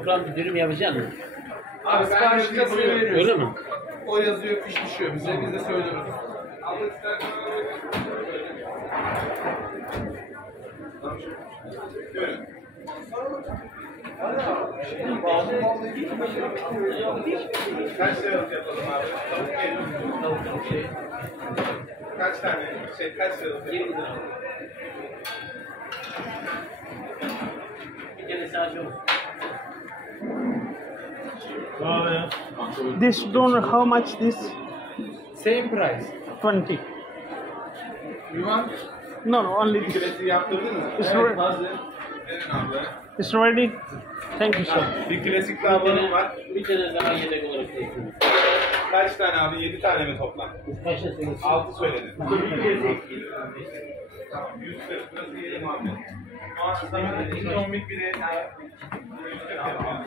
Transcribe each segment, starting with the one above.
Toplam bir dürüm yapacak mısın? Abi sipariş kasaya veriyoruz. Öyle mi? O yazıyor, fiş düşüyor bize. Biz de söylüyoruz. Kaç lira yapalım abi? Tavuk yedim. Kaç tane? Kaç lira yapalım? 20 lira. Bir tane sadece olsun. This don't how much this? Same price. 20. You want? No, no, only this. Kilesi yaptırdın mı? It's, Evet, re- hazır. Verin abi. it's ready. Thank you, sir. Bir klasik lavanım var. Bir tane daha yedek olarak seçtim. Kaç tane abi? 7 tane mi toplam? Kaç tane seçtim? 6 söyledin. Bir klasik. Tamam, 140 burası yiyelim abi. Ama sana da ekonomik bir de 140 yapalım.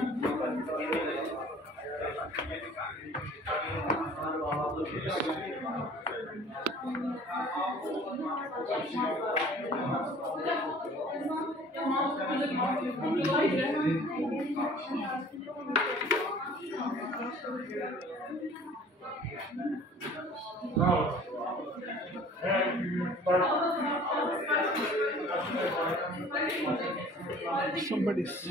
Somebody's.